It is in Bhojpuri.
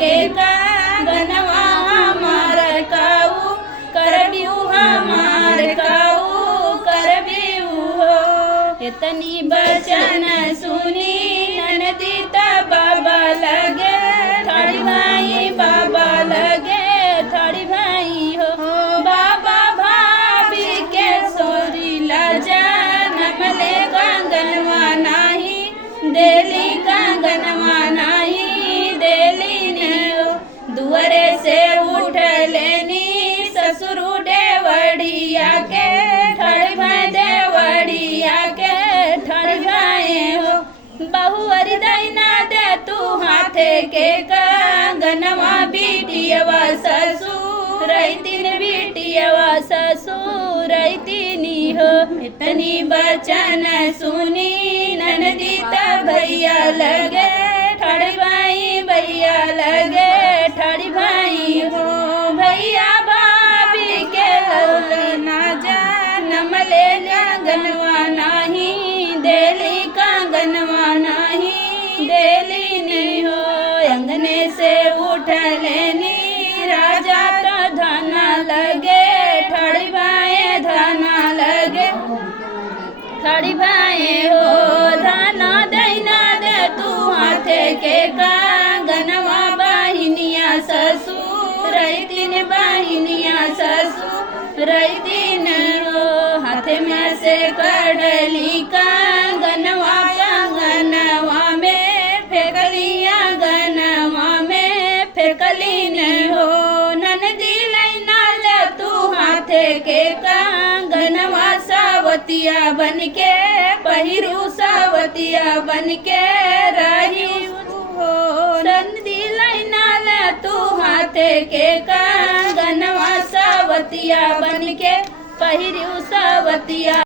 के कंगनवा हमार काऊ करबियू हमार काऊ करबियू हो। इतनी बचन सुनी ननदी त बाबा लगे थाड़ी भाई बाबा लगे थाड़ी भाई हो। बाबा भाभी के सोरी लाजा नमले कंगनवा नाही देली कंगनवा नाही देली ने हो। दुआरे से उठ लेनी ससुर देवड़िया के ठाड़ी भाई देवड़िया के ठाड़ी भाई हो। बहु अरिदैना दे तू हाथे के कंगनवा बिटियवा ससुर तीन बिटियवा ससुर तीनी हो। इतनी बचन सुनी ननदी त भैया लगे ठाड़ी भाई भैया लगे ठाड़ी भाई हो। भैया भाभी के ना जा नमले कंगनवा नाही देली कंगनवा नाही देली नहीं हो। अंगने से उठ लेनी राजा तो धाना लगे ठाड़ी भाई धाना लगे ठाड़ी भाई हो। धाना देना दे तू हाथे के कंगनवा बहिनिया ससुर तीन बहिनिया ससुर तीन हो। हाथे में से कड़ली कंगनवा कंगनवा में फेंकलिया गनवा में फेंकली नहीं हो। ननदी लैना ले तू हाथे के कंगनवा सावतिया बन के पहिरू सावतिया बन के रही हो। ननदी लैना ले तू हाथे के कंगनवा सावतिया बन के पहिरू सावतिया